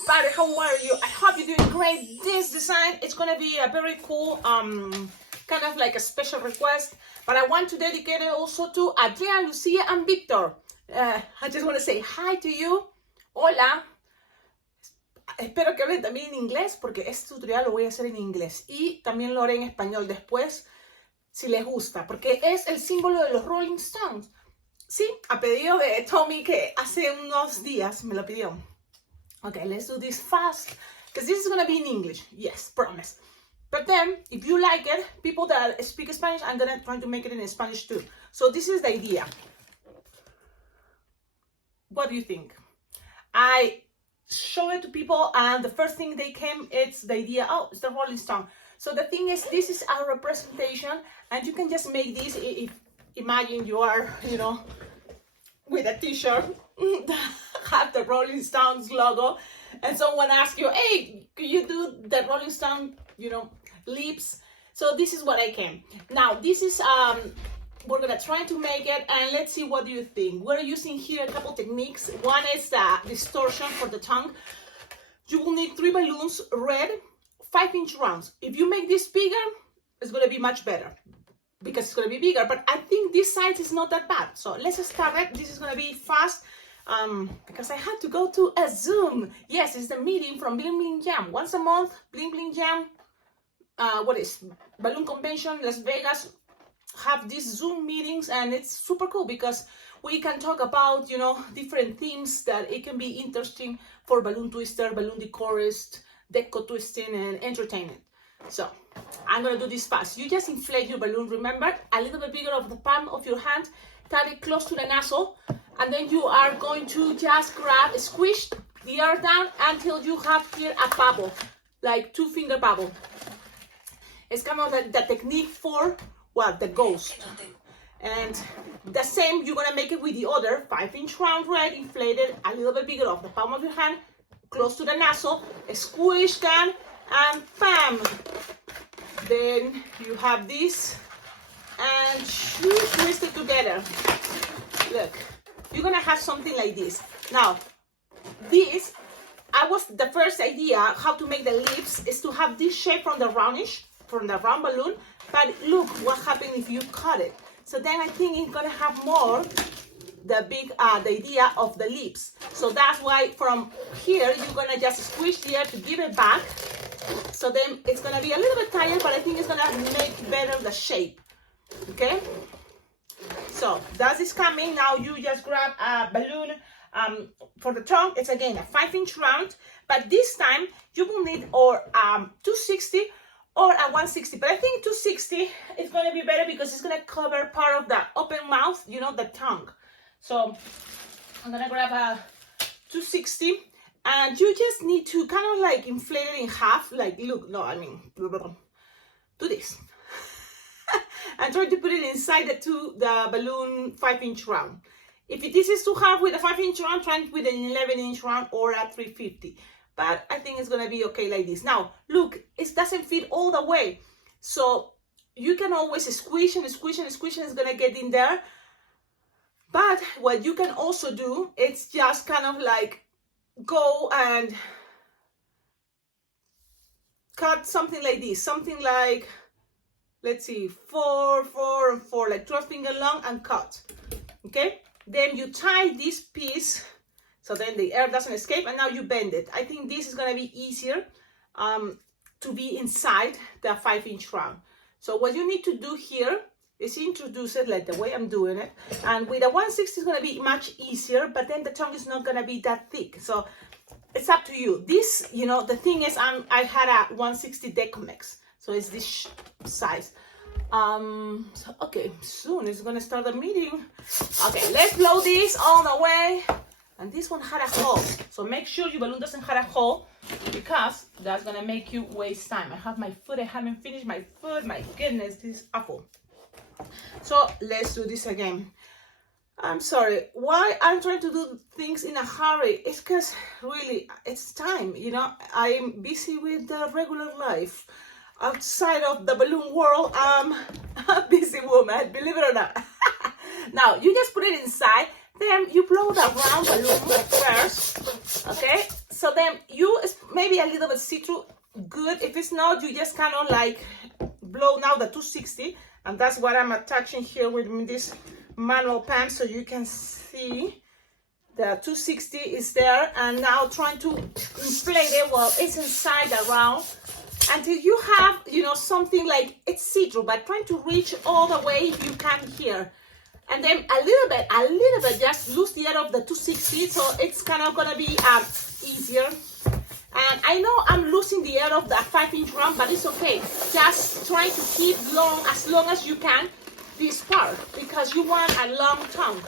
everybody, how are you? I hope you're doing great. This design is gonna be a very cool kind of like a special request, but I want to dedicate it also to Adrián, Lucia and Víctor. I just want to say hi to you. Hola. Espero que hablen también en inglés, porque este tutorial lo voy a hacer en inglés y también lo haré en español después si les gusta, porque es el símbolo de los Rolling Stones. Sí, a pedido de Tommy, que hace unos días me lo pidió. Okay, let's do this fast, because this is going to be in English. Yes, promise. But then, if you like it, people that speak Spanish, I'm going to try to make it in Spanish too. So this is the idea. What do you think? I show it to people, and the first thing they came, it's the idea, oh, it's the Rolling Stone. So the thing is, this is our representation, and you can just make this if, imagine you are, you know, with a t-shirt that have the Rolling Stones logo, and someone asks you, hey, could you do the Rolling Stone, you know, lips? So this is what I came. Now, this is, we're gonna try to make it, and let's see what you think. We're using here a couple techniques. One is the distortion for the tongue. You will need 3 balloons, red, 5-inch rounds. If you make this bigger, it's gonna be much better, because it's gonna be bigger, but I think this size is not that bad. So let's start it. This is gonna be fast, because I had to go to a Zoom. Yes, it's the meeting from Bling Bling Jam. Once a month, Bling Bling Jam, what is, Balloon Convention, Las Vegas, have these Zoom meetings, and it's super cool because we can talk about, you know, different themes that it can be interesting for balloon twister, balloon decorist, deco twisting, and entertainment. So I'm gonna do this fast. You just inflate your balloon, remember, a little bit bigger of the palm of your hand, tie it close to the nozzle, and then you are going to just grab, squish the air down until you have here a bubble, like 2-finger bubble. It's kind of like the technique for, well, the ghost. And the same, you're gonna make it with the other 5-inch round red, inflated, a little bit bigger of the palm of your hand, close to the nozzle, squish down, and bam! Then you have this, and you twist it together. Look, you're gonna have something like this. Now, this, the first idea how to make the lips is to have this shape from the round balloon, but look what happens if you cut it. So then I think it's gonna have more the idea of the lips. So that's why from here you're gonna just squish the air to give it back. So then it's gonna be a little bit tired, but I think it's gonna make better the shape. Okay? So that is coming. Now you just grab a balloon for the tongue. It's again a 5-inch round, but this time you will need or 260 or a 160. But I think 260 is gonna be better because it's gonna cover part of the open mouth, you know, the tongue. So I'm gonna grab a 260. And you just need to kind of like inflate it in half, like, look, no, I mean, do this. And try to put it inside the balloon 5-inch round. If this is too hard with a 5-inch round, try it with an 11-inch round or a 350. But I think it's gonna be okay like this. Now, look, it doesn't fit all the way. So you can always squish and squish and squish, and it's gonna get in there. But what you can also do, it's just kind of like, go and cut something like this, something like, let's see, 4, 4, and 4, like 12 finger long, and cut. Okay, then you tie this piece so then the air doesn't escape, and now you bend it. I think this is going to be easier to be inside the 5-inch round. So what you need to do here is introduce it like the way I'm doing it, and with a 160 is going to be much easier, but then the tongue is not going to be that thick. So it's up to you. This, you know, the thing is, I had a 160 Decomex, so it's this size. So, okay, soon it's going to start the meeting. Okay, let's blow this all the way. And this one had a hole, so make sure your balloon doesn't have a hole, because that's going to make you waste time. I have my foot, I haven't finished my foot. My goodness, this is awful. So let's do this again. I'm sorry, why I'm trying to do things in a hurry? It's because really it's time, you know. I'm busy with the regular life. Outside of the balloon world, I'm a busy woman, believe it or not. Now you just put it inside, then you blow the round balloon first, okay? So then you maybe a little bit see-through, good. If it's not, you just kind of like blow now the 260, and that's what I'm attaching here with this manual pen, so you can see the 260 is there, and now trying to inflate it while it's inside around until you have, you know, something like it's see-through, but trying to reach all the way if you can here. And then a little bit, just lose the air of the 260, so it's kind of gonna be easier. And I know I'm losing the air of the 5-inch round, but it's okay. Just try to keep as long as you can this part, because you want a long tongue,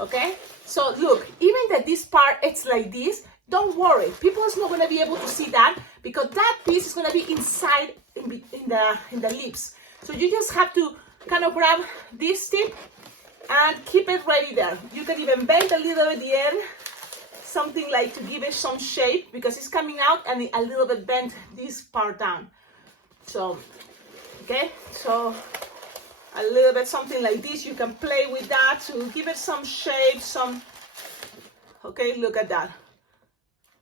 okay? So look, even that this part, it's like this, don't worry. People is not gonna be able to see that, because that piece is gonna be inside in the lips. So you just have to kind of grab this tip and keep it ready there. You can even bend a little bit the end, something like to give it some shape, because it's coming out, and a little bit bend this part down. So, okay, so a little bit something like this. You can play with that to give it some shape, okay, look at that.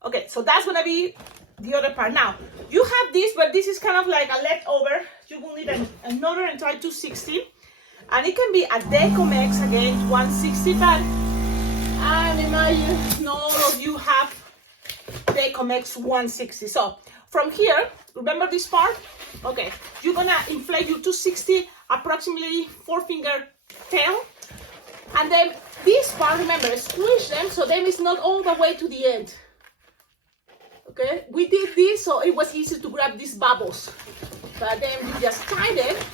Okay, so that's gonna be the other part. Now, you have this, but this is kind of like a leftover. You will need another entire 260. And it can be a Decomex again, 160, but I imagine not all of you have Decomex 160. So from here, remember this part? Okay, you're gonna inflate your 260, approximately 4-finger tail. And then this part, remember, squish them so then it's not all the way to the end. Okay, we did this so it was easy to grab these bubbles. But then you just tied it.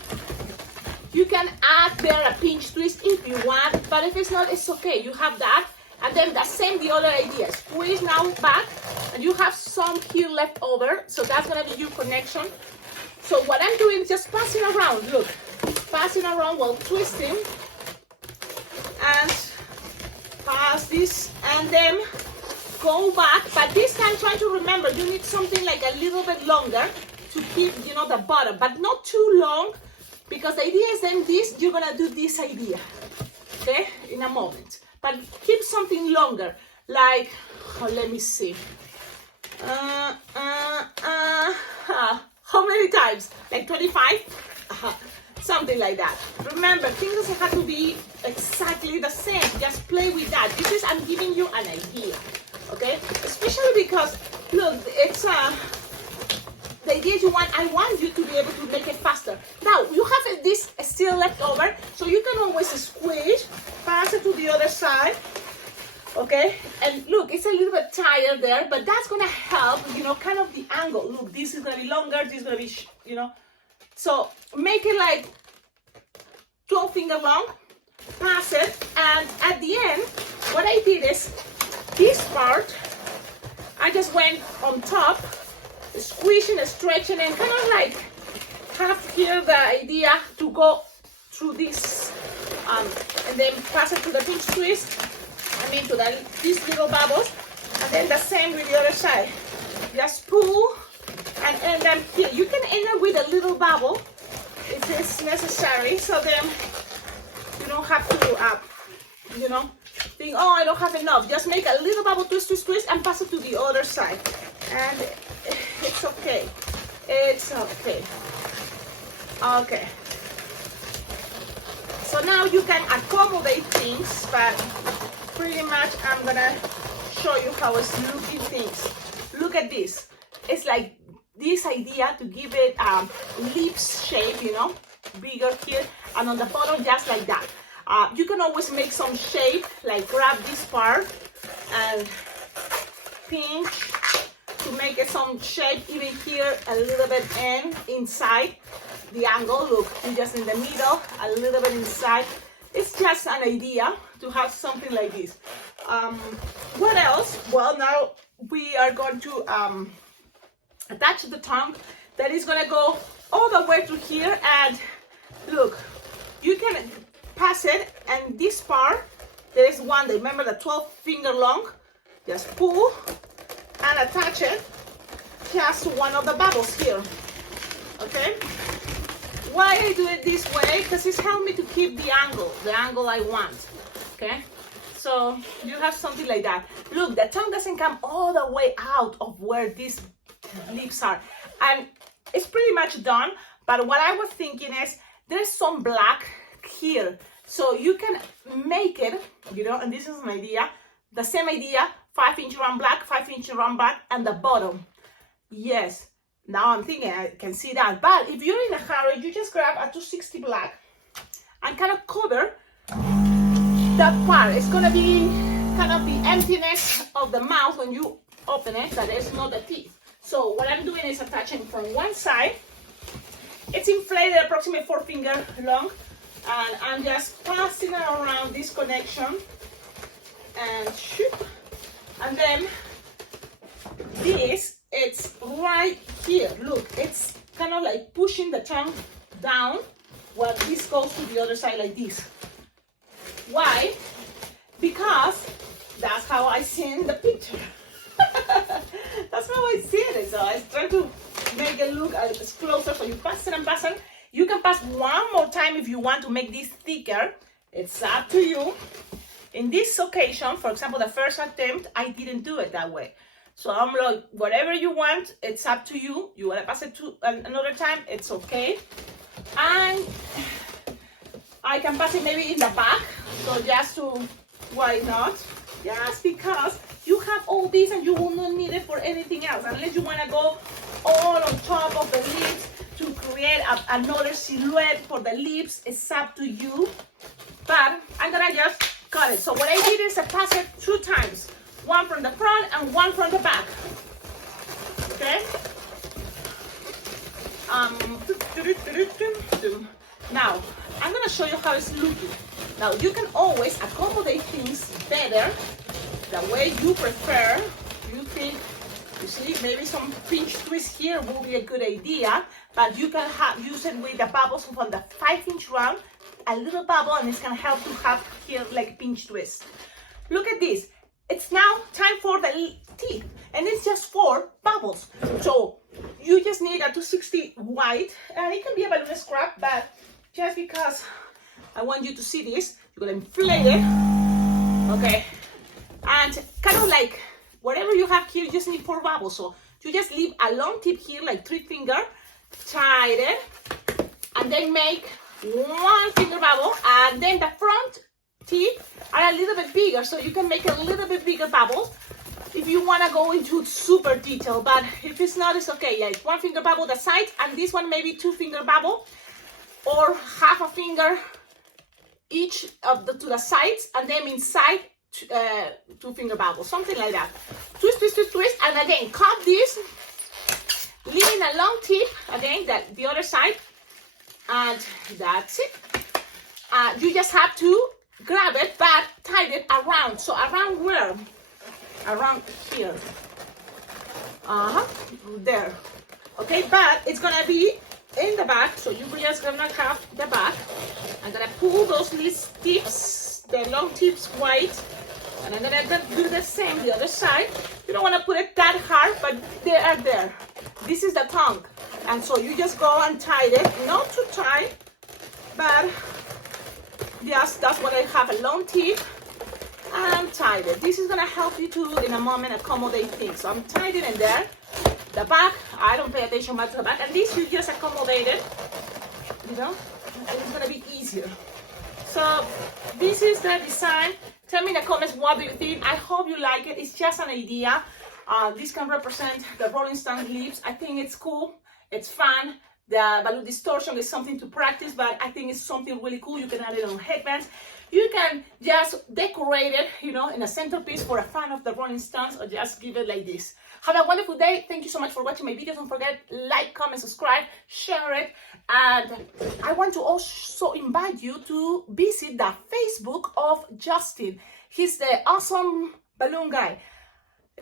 You can add there a pinch twist if you want, but if it's not, it's okay. You have that. And then the other idea. Squeeze now back, and you have some here left over, so that's gonna be your connection. So what I'm doing is just passing around, look. Passing around while twisting. And pass this, and then go back. But this time, try to remember, you need something like a little bit longer to keep, you know, the bottom, but not too long. Because the idea is then this, you're gonna do this idea, okay, in a moment. But keep something longer, like, let me see. How many times? Like 25? Something like that. Remember, things doesn't have to be exactly the same. Just play with that. I'm giving you an idea, okay? Especially because, look, it's the idea I want you to be able to make it faster. Now, you have this still left over, so you can always squeeze, pass it to the other side, okay? And look, it's a little bit tired there, but that's gonna help, you know, kind of the angle. Look, this is gonna be longer, this is gonna be, you know. So, make it like 12-finger long, pass it, and at the end, what I did is, this part, I just went on top, squeezing, stretching, and kind of like have here the idea to go through this, and then pass it to the pinch twist, to these little bubbles, and then the same with the other side. Just pull and end them here. You can end up with a little bubble if it's necessary, so then you don't have to, you know, think, oh, I don't have enough. Just make a little bubble, twist, twist, twist, and pass it to the other side. And it's okay. It's okay. Okay. So now you can accommodate things, but pretty much I'm gonna show you how it's looking things. Look at this. It's like this idea to give it lips shape, you know, bigger here, and on the bottom just like that. You can always make some shape, like grab this part and pinch to make it some shape, even here a little bit inside the angle. Look, just in the middle, a little bit inside. It's just an idea to have something like this. What else? Well, now we are going to attach the tongue that is going to go all the way to here, and look, you can pass it, and this part, there is one, remember the 12-finger long, just pull and attach it just to one of the bubbles here, okay? Why I do it this way? Because it's helped me to keep the angle I want, okay? So you have something like that. Look, the tongue doesn't come all the way out of where these lips are. And it's pretty much done, but what I was thinking is there's some black here. So you can make it, you know, and this is an idea, the same idea, 5-inch round black, 5-inch round black, and the bottom. Yes, now I'm thinking I can see that. But if you're in a hurry, you just grab a 260 black and kind of cover that part. It's gonna be kind of the emptiness of the mouth when you open it, that is not the teeth. So what I'm doing is attaching from one side. It's inflated approximately 4 finger long, and I'm just passing it around this connection and shoot. And then this, it's right here. Look, it's kind of like pushing the tongue down while this goes to the other side like this. Why? Because that's how I see in the picture. That's how I see it. So I try to make it look as closer. So you pass it and pass it. You can pass one more time if you want to make this thicker. It's up to you. In this occasion, for example, the first attempt, I didn't do it that way. So I'm like, whatever you want, it's up to you. You want to pass it to another time, it's okay. And I can pass it maybe in the back. So just to, why not? Just because you have all this and you will not need it for anything else. Unless you want to go all on top of the lips to create another silhouette for the lips, it's up to you. But I'm gonna just cut it. So what I did is I passed it 2 times. One from the front and one from the back. Okay? Now, I'm gonna show you how it's looking. Now, you can always accommodate things better the way you prefer. You think, you see, maybe some pinch twist here will be a good idea, but you can use it with the bubbles from the 5-inch round, a little bubble, and it's gonna help to have here like pinch twist. Look at this. It's now time for the teeth, and it's just 4 bubbles. So you just need a 260 white, and it can be a balloon scrap, but just because I want you to see this, you're gonna inflate it, okay? And kind of like whatever you have here, you just need 4 bubbles. So you just leave a long tip here, like 3 finger, tie it, and then make 1 finger bubble, and then the front teeth are a little bit bigger, so you can make a little bit bigger bubble if you want to go into super detail. But if it's not, it's okay. Like 1 finger bubble the sides, and this one maybe 2 finger bubble, or half a finger each of to the sides, and then inside 2 finger bubble, something like that. Twist, twist, twist, twist, and again cut this, leaving a long tip again the other side, and that's it. You just have to grab it, but tie it around. So around where? Around here. There. Okay, but it's gonna be in the back, so you're just gonna have the back. I'm gonna pull those tips, the long tips white, and I'm gonna do the same the other side. You don't wanna put it that hard, but they are there. This is the tongue, and so you just go and tie it, not too tight, but yes, that's what I have, a long tip, and tied it. This is gonna help you to, in a moment, accommodate things. So I'm tied it in there. The back, I don't pay attention much to the back. At least you just accommodate it, you know, and it's gonna be easier. So this is the design. Tell me in the comments, what do you think? I hope you like it. It's just an idea. This can represent the Rolling Stones lips. I think it's cool. It's fun. The balloon distortion is something to practice, but I think it's something really cool. You can add it on headbands. You can just decorate it, you know, in a centerpiece for a fan of the Rolling Stones, or just give it like this. Have a wonderful day. Thank you so much for watching my videos. Don't forget, like, comment, subscribe, share it. And I want to also invite you to visit the Facebook of Justin. He's the awesome balloon guy.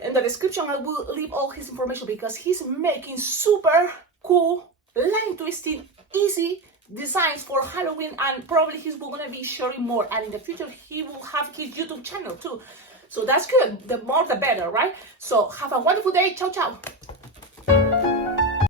In the description, I will leave all his information because he's making super cool, line twisting, easy designs for Halloween, and probably he's going to be sharing more, and in the future he will have his YouTube channel too. So that's good. The more the better, right? So have a wonderful day. Ciao, ciao.